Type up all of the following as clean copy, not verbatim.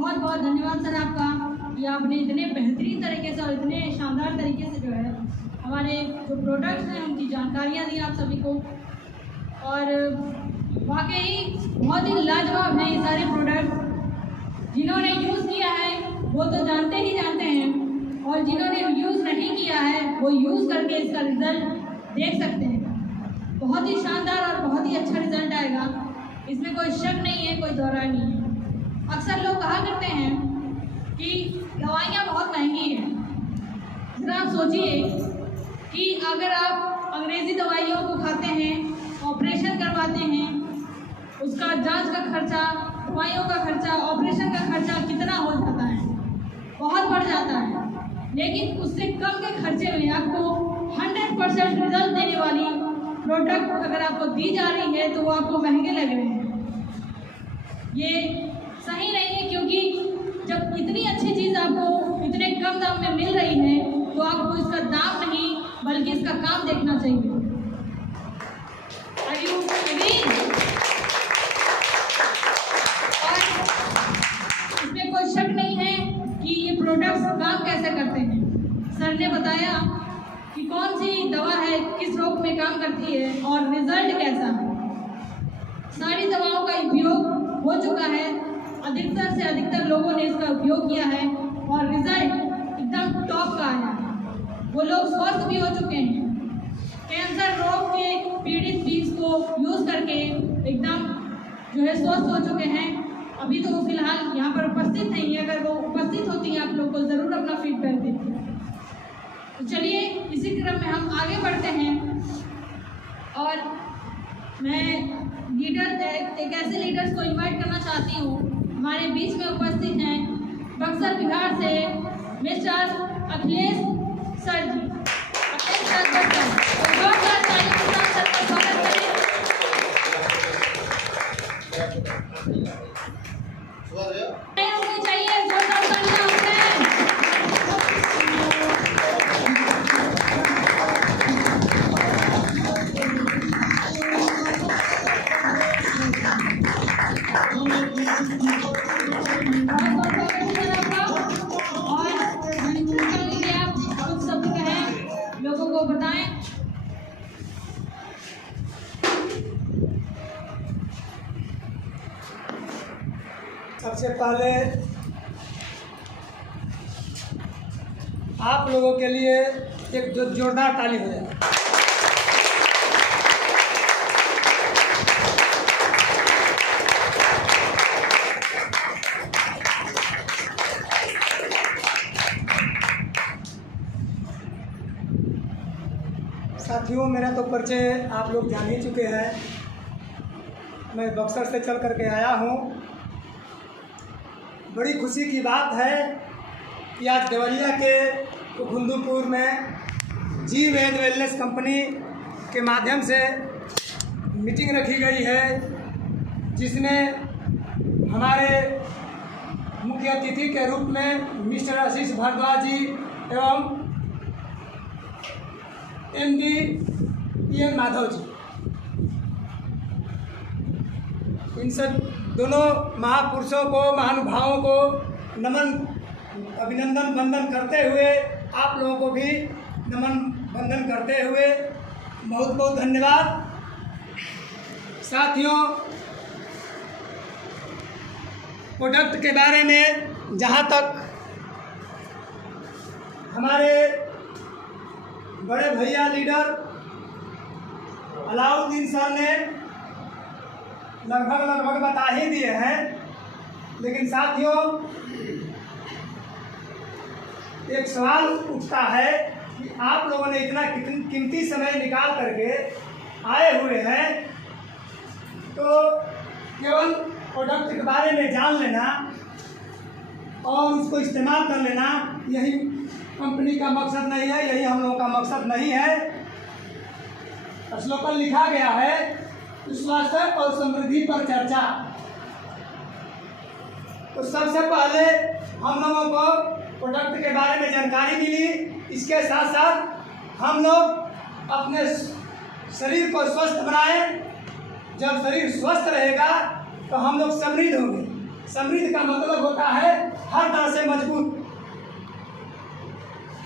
बहुत बहुत धन्यवाद सर आपका कि आपने इतने बेहतरीन तरीके से और इतने शानदार तरीके से जो है हमारे जो प्रोडक्ट्स हैं उनकी जानकारियाँ दी आप सभी को। और वाकई बहुत ही लाजवाब हैं ये सारे प्रोडक्ट। जिन्होंने यूज़ किया है वो तो जानते ही जानते हैं, और जिन्होंने यूज़ नहीं किया है वो यूज़ करके इसका रिज़ल्ट देख सकते हैं। बहुत ही शानदार और बहुत ही अच्छा रिज़ल्ट आएगा, इसमें कोई शक नहीं है, कोई दौरा नहीं है। अक्सर लोग कहा करते हैं कि दवाइयाँ बहुत महंगी हैं। ज़रा आप सोचिए कि अगर आप अंग्रेज़ी दवाइयों को खाते हैं, ऑपरेशन करवाते हैं, उसका जांच का खर्चा, दवाइयों का खर्चा, ऑपरेशन का खर्चा कितना हो जाता है, बहुत बढ़ जाता है। लेकिन उससे कम के खर्चे में आपको 100% रिजल्ट देने वाली प्रोडक्ट अगर आपको दी जा रही है तो वो आपको महंगे लग रहे हैं। ये सही नहीं है, क्योंकि जब इतनी अच्छी चीज़ आपको इतने कम दाम में मिल रही है तो आपको इसका दाम नहीं बल्कि इसका काम देखना चाहिए। Are you agree? और इसमें कोई शक नहीं है कि ये प्रोडक्ट्स काम कैसे करते हैं। सर ने बताया कि कौन सी दवा है, किस रोग में काम करती है और रिजल्ट कैसा है। सारी दवाओं का उपयोग हो चुका है, अधिकतर से अधिकतर लोगों ने इसका उपयोग किया है और रिजल्ट एकदम टॉप का आया है। वो लोग स्वस्थ भी हो चुके हैं। कैंसर रोग के पीड़ित भी इसको यूज़ करके एकदम जो है स्वस्थ हो चुके हैं। अभी तो वो फिलहाल यहाँ पर उपस्थित नहीं है, अगर वो उपस्थित होती हैं आप लोग को ज़रूर अपना फीडबैक देती है। तो चलिए इसी क्रम में हम आगे बढ़ते हैं और मैं एक ऐसे लीडर्स को इनवाइट करना चाहती हूँ। हमारे बीच में उपस्थित हैं बक्सर बिहार से मिस्टर अखिलेश सर जी। अखिलेश सर जोरदार ताली के साथ सर का स्वागत करें। होनी चाहिए जोरदार तालियां लोगों को बताएं। सबसे पहले आप लोगों के लिए एक जोरदार ताली हो जाए। साथियों, मेरा तो परिचय आप लोग जान ही चुके हैं। मैं बक्सर से चल करके आया हूँ। बड़ी खुशी की बात है कि आज देवरिया के घुंदुपुर में जी वेद वेलनेस कंपनी के माध्यम से मीटिंग रखी गई है, जिसमें हमारे मुख्य अतिथि के रूप में मिस्टर आशीष भारद्वाज जी एवं MD PN माधव जी, इन सब दोनों महापुरुषों को, महानुभावों को नमन, अभिनंदन, वंदन करते हुए आप लोगों को भी नमन वंदन करते हुए बहुत बहुत धन्यवाद। साथियों, प्रोडक्ट के बारे में जहाँ तक हमारे बड़े भैया लीडर अलाउद्दीन सर ने लगभग बता ही दिए हैं, लेकिन साथियों एक सवाल उठता है कि आप लोगों ने इतना कीमती समय निकाल करके आए हुए हैं, तो केवल प्रोडक्ट के बारे में जान लेना और उसको इस्तेमाल कर लेना यही कंपनी का मकसद नहीं है, यही हम लोगों का मकसद नहीं है। श्लोकन लिखा गया है, स्वास्थ्य और समृद्धि पर चर्चा। तो सबसे पहले हम लोगों को प्रोडक्ट के बारे में जानकारी मिली, इसके साथ साथ हम लोग अपने शरीर को स्वस्थ बनाएं। जब शरीर स्वस्थ रहेगा तो हम लोग समृद्ध होंगे। समृद्ध का मतलब होता है हर तरह से मजबूत,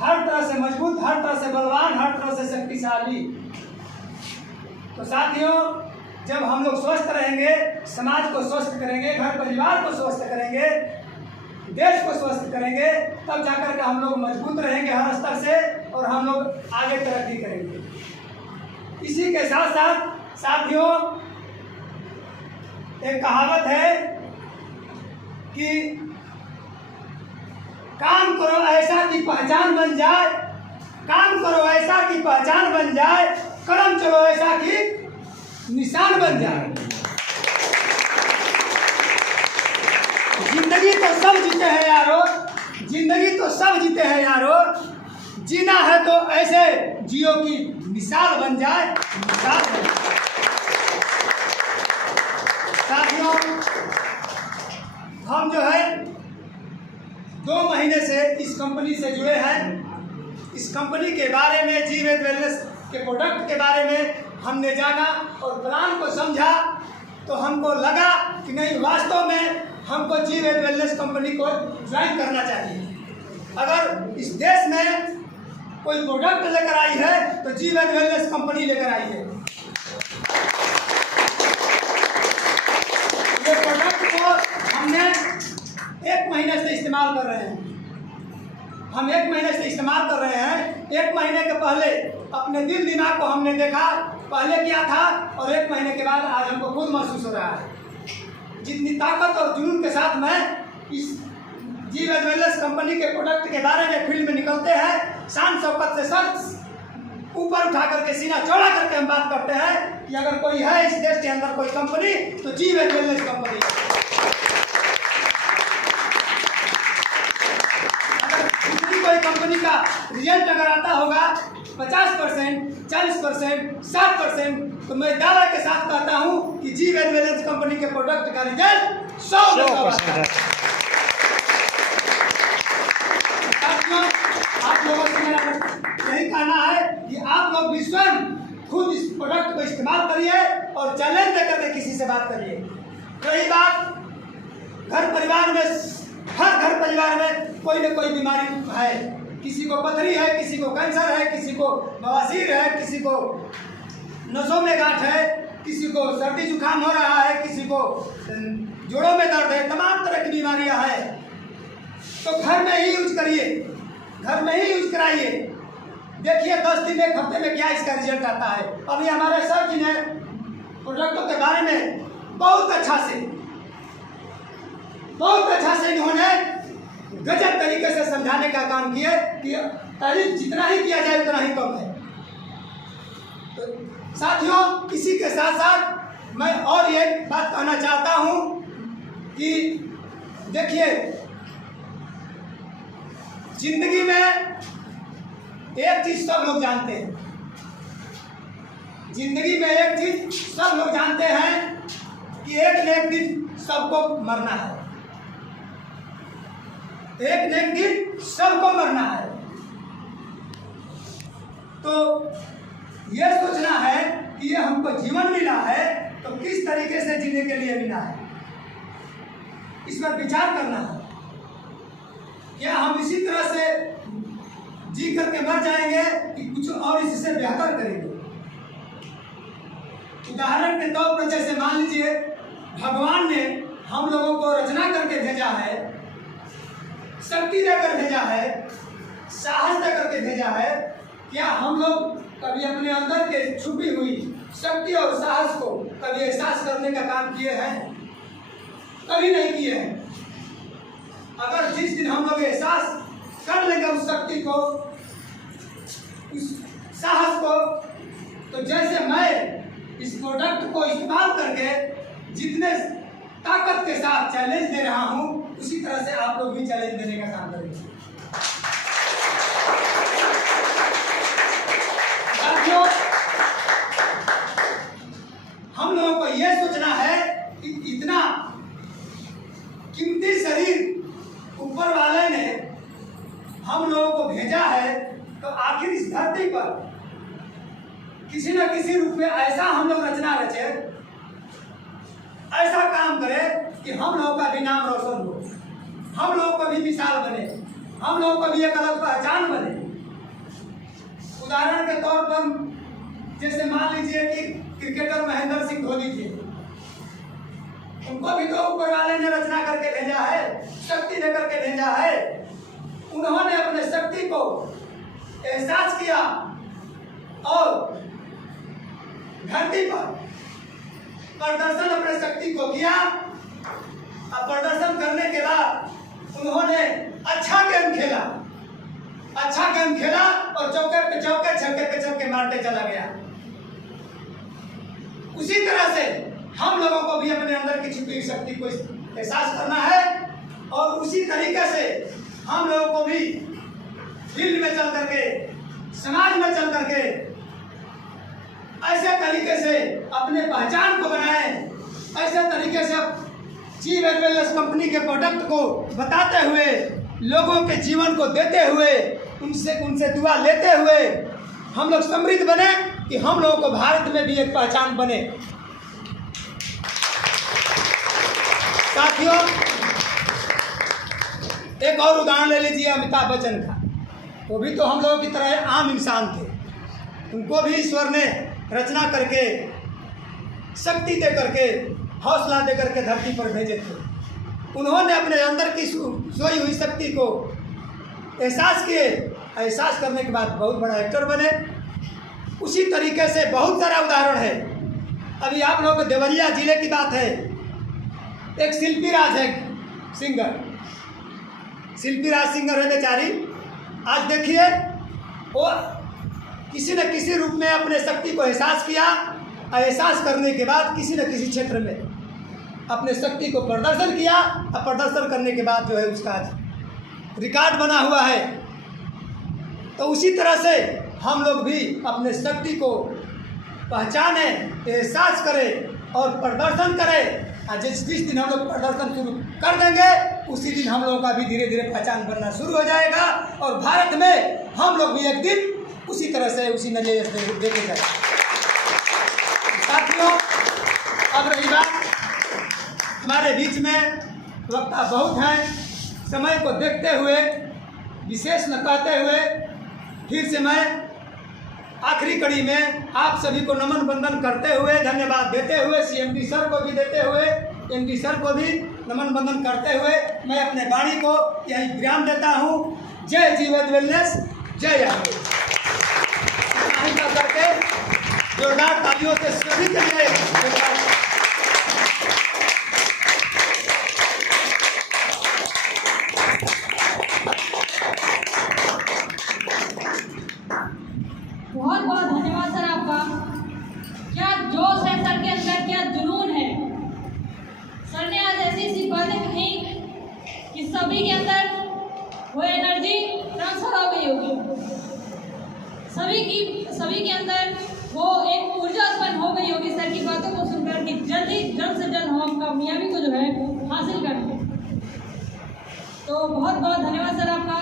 हर तरह से मजबूत, हर तरह से बलवान, हर तरह से शक्तिशाली। तो साथियों, जब हम लोग स्वस्थ रहेंगे, समाज को स्वस्थ करेंगे, घर परिवार को स्वस्थ करेंगे, देश को स्वस्थ करेंगे, तब जाकर के हम लोग मजबूत रहेंगे हर स्तर से और हम लोग आगे तरक्की करेंगे। इसी के साथ साथ साथियों, एक कहावत है कि काम करो ऐसा कि पहचान बन जाए, काम करो ऐसा कि पहचान बन जाए, कदम चलो ऐसा कि निशान बन जाए। जिंदगी तो सब जीते हैं यारो, जिंदगी तो सब जीते हैं यारो, जीना है तो ऐसे जियो की मिसाल बन जाए, मिसाल बन जाए। साथियों, हम जो है 2 महीने से इस कंपनी से जुड़े हैं। इस कंपनी के बारे में, जीवेद वेलनेस के प्रोडक्ट के बारे में हमने जाना और प्लान को समझा, तो हमको लगा कि नहीं, वास्तव में हमको जीवेद वेलनेस कंपनी को ज्वाइन करना चाहिए। अगर इस देश में कोई प्रोडक्ट लेकर आई है तो जीवेद वेलनेस कंपनी लेकर आई है। ये प्रोडक्ट को हमने 1 महीने से इस्तेमाल कर रहे हैं, हम 1 महीने से इस्तेमाल कर रहे हैं। 1 महीने के पहले अपने दिल दिमाग को हमने देखा, पहले क्या था और 1 महीने के बाद आज हमको खुद महसूस हो रहा है। जितनी ताकत और जुनून के साथ मैं इस जीवेद वेलनेस कंपनी के प्रोडक्ट के बारे में फील्ड में निकलते हैं, शान शौकत से सर ऊपर उठा करके, सीना चौड़ा करके हम बात करते हैं कि अगर कोई है इस देश के अंदर कोई कंपनी तो जीवेद वेलनेस कंपनी है। अगर दूसरी कोई कंपनी का रिजल्ट अगर आता होगा 50%, 40%, 60%, तो मैं दावा के साथ कहता हूं कि जीवेद वेलनेस कंपनी के प्रोडक्ट का रिजल्ट 100%। आप लोगों से मेरा यही कहना है कि आप लोग भी स्वयं खुद इस प्रोडक्ट को इस्तेमाल करिए और चैलेंज देकर के किसी से बात करिए। रही बात घर परिवार में, हर घर परिवार में कोई न कोई बीमारी है, किसी को पथरी है, किसी को कैंसर है, किसी को बवासीर है, किसी को नसों में गांठ है, किसी को सर्दी जुकाम हो रहा है, किसी को जोड़ों में दर्द है, तमाम तरह की बीमारियां हैं। तो घर में ही यूज करिए, घर में ही यूज कराइए। देखिए 10 दिन 1 हफ्ते में क्या इसका रिजल्ट आता है। अभी हमारे सर जी ने प्रोडक्टों के बारे में बहुत अच्छा से इन्होंने गजब तरीके से समझाने का काम किया कि तारीफ जितना ही किया जाए उतना ही कम है। तो साथियों, इसी के साथ साथ मैं और ये बात कहना चाहता हूँ कि देखिए, जिंदगी में एक चीज सब लोग जानते हैं, जिंदगी में एक चीज सब लोग जानते हैं कि एक न एक दिन सबको मरना है, एक न एक दिन सबको मरना है। तो ये सोचना है कि ये हमको जीवन मिला है तो किस तरीके से जीने के लिए मिला है, इस पर विचार करना है। क्या हम इसी तरह से जी करके मर जाएंगे कि कुछ और इससे बेहतर करेंगे? उदाहरण के तौर पर जैसे मान लीजिए भगवान ने हम लोगों को रचना करके भेजा है, शक्ति देकर भेजा है, साहस देकर के भेजा है। क्या हम लोग कभी अपने अंदर के छुपी हुई शक्ति और साहस को कभी एहसास करने का काम किए हैं? कभी नहीं किए हैं। अगर जिस दिन हम लोग एहसास कर लेंगे उस शक्ति को, उस साहस को, तो जैसे मैं इस प्रोडक्ट को इस्तेमाल करके जितने ताकत के साथ चैलेंज दे रहा हूं, उसी तरह से आप लोग भी चैलेंज देने का काम करेंगे। साथियों, हम लोगों को यह सोचना है कि इतना कीमती शरीर ऊपर वाले ने हम लोगों को भेजा है, तो आखिर इस धरती पर किसी न किसी रूप में ऐसा हम लोग रचना रचे, ऐसा काम करें कि हम लोगों का भी नाम रोशन हो, हम लोगों को भी मिसाल बने, हम लोगों को भी एक अलग पहचान बने। उदाहरण के तौर पर जैसे मान लीजिए कि क्रिकेटर महेंद्र सिंह धोनी थे, उनको भी तो ऊपर वाले ने रचना करके भेजा है, शक्ति देकर के भेजा है। उन्होंने अपने शक्ति को एहसास किया और धरती पर प्रदर्शन अपने शक्ति को किया। और प्रदर्शन करने के बाद उन्होंने अच्छा गेम खेला, अच्छा गेम खेला और चौके पे चौके, छक्के पे छक्के मारते चला गया। उसी तरह से हम लोगों को भी अपने अंदर की छुपी शक्ति को एहसास करना है और उसी तरीके से हम लोगों को भी फील्ड में चल करके, समाज में चल करके ऐसे तरीके से अपने पहचान को बनाएं, ऐसे तरीके से चीफ वेलनेस कंपनी के प्रोडक्ट को बताते हुए, लोगों के जीवन को देते हुए, उनसे दुआ लेते हुए हम लोग समृद्ध बने कि हम लोगों को भारत में भी एक पहचान बने। साथियों, एक और उदाहरण ले लीजिए अमिताभ बच्चन का। वो भी तो हम लोगों की तरह आम इंसान थे, उनको भी ईश्वर ने रचना करके, शक्ति दे करके, हौसला दे करके धरती पर भेजे थे। उन्होंने अपने अंदर की सोई हुई शक्ति को एहसास किए, एहसास करने के बाद बहुत बड़ा एक्टर बने। उसी तरीके से बहुत सारा उदाहरण है। अभी आप लोगों के देवरिया जिले की बात है, एक शिल्पी राज है सिंगर, शिल्पी राज सिंगर है बेचारी। आज देखिए वो किसी न किसी रूप में अपने शक्ति को एहसास किया, एहसास करने के बाद किसी न किसी क्षेत्र में अपने शक्ति को प्रदर्शन किया और प्रदर्शन करने के बाद जो है उसका रिकॉर्ड बना हुआ है। तो उसी तरह से हम लोग भी अपने शक्ति को पहचाने, एहसास करें और प्रदर्शन करें। और जिस दिन हम लोग प्रदर्शन शुरू कर देंगे उसी दिन हम लोगों का भी धीरे धीरे पहचान बनना शुरू हो जाएगा और भारत में हम लोग भी एक दिन उसी तरह से, उसी नजरिए से देखे जाए। साथियों, अब रही बात, हमारे बीच में वक्ता बहुत हैं। समय को देखते हुए, विशेष न कहते हुए, फिर से मैं आखिरी कड़ी में आप सभी को नमन बंदन करते हुए, धन्यवाद देते हुए, CMD सर को भी देते हुए, MD सर को भी नमन बंदन करते हुए मैं अपने वाणी को यही विराम देता हूँ। जय जीवन वेलनेस, जय आगे करके जोरदार तालियों से सभी के लिए बहुत बहुत धन्यवाद सर आपका। क्या जोश है सर के अंदर, क्या जुनून है। सर ने आज ऐसी ऐसी बातें कही कि सभी के अंदर वो एनर्जी ट्रांसफर हो गई होगी, सभी के अंदर वो एक ऊर्जा उत्पन्न हो गई होगी सर की बातों को सुनकर कि जल्द से जल्द हम कामयाबी को जो है हासिल करेंगे। तो बहुत बहुत धन्यवाद सर आपका।